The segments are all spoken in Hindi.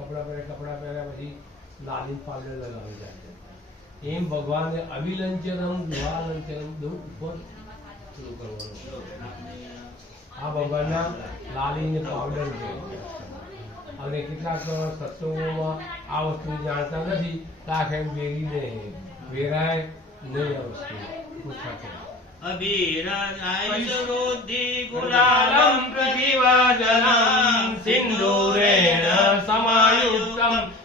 કપડાં પહેરે કપડાં પહેર્યા પછી લાલી પાવડર લગાવી જાય એમ ભગવાનને અવિલંચનમ ગુહાલંચનમ દઉ ઉપર શરૂ કરવાનું આ ભગવાનના લાલીને પાવડર છે અને કેટલાક સત્સંગોમાં આ વસ્તુ જાણતા નથી તો આ કેમ વેરી દે વેરાય નહીં આ વસ્તુ પૂછા છે અભિરાજાય ગુલાલમ પ્રતિવાદનમ સિંદૂરેણ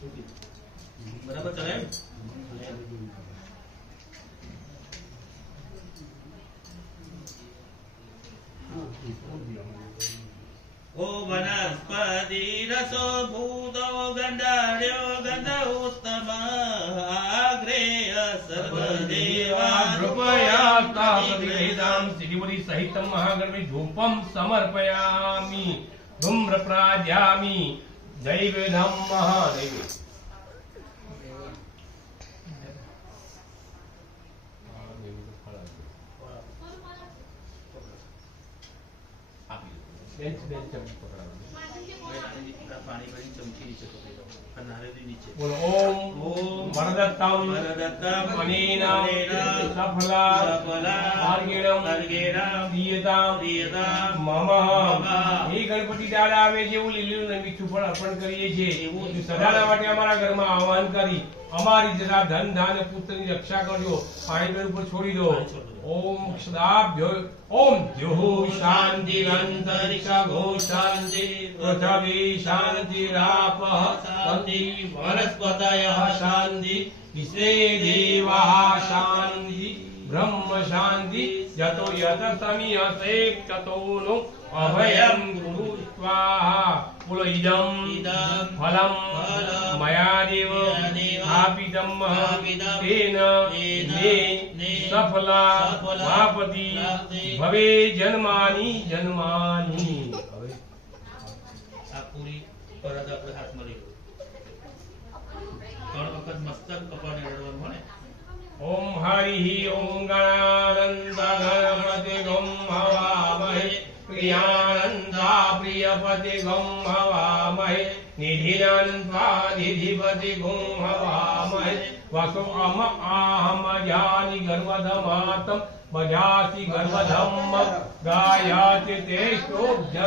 बराबर कराए ओ वनस्पति रसो भूतो गन्धर्यो गन्ध उत्तम अग्रेय सर्वदेवा नृपयाप्तां सिरिवरी सहितं महागणपति धूपं समर्पयामि धूम्रप्राजामि નૈવેધમ મહાનૈવેદ બેન બેન ચમચી પકડાવો પાણી ભરીને ચમચી નીચે પકડી બોલો ઓમ ઓમ વરદત્તમ વરદત્તમ મનીના મનીના સફલા સફલા માર્ગેણમ માર્ગેણમ દિયતામ દિયતામ મમ મમ. ગણપતિ દાદા અમે જેવું લીલું ને મીઠું પણ અર્પણ કરીએ છીએ એવું. સદાના માટે અમારા ઘરમાં આહવાન કરી અમારી જરા ધન ધાન અને પુત્રની રક્ષા કરજો પાણી પેડ ઉપર છોડી દો પાણી છોડી દો. ઓમ સદાભ્યો ઓમ દ્યોઃ શાંતિરંતરિક્ષગો શાંતિ પૃથ્વી શાંતિરાપઃ શાંતિ વનસ્પતયઃ શાંતિ વિશ્વે દેવાः શાંતિ બ્રહ્મ શાંતિ જતો યત સમિયસે તતો નો અભયમ ગુરુ સ્વાહા બોલો ઇદમ ફલમ મયા દેવ સ્થાપિતમ તેન મે સફલા માપતિ ભવે જન્માની જન્માની હવે આ પૂરી પરત આપણે હાથમાં લઈ हरिः ॐ गणानन्दगणपति गं भवामहे प्रियानन्दा प्रियपति गं हवामहे निधिनन्दा निधिपति गं हवामहे वसु अम आहम जानि गर्वधमातं भजाति गर्वधम्म, गायाति ते श्रोब्ज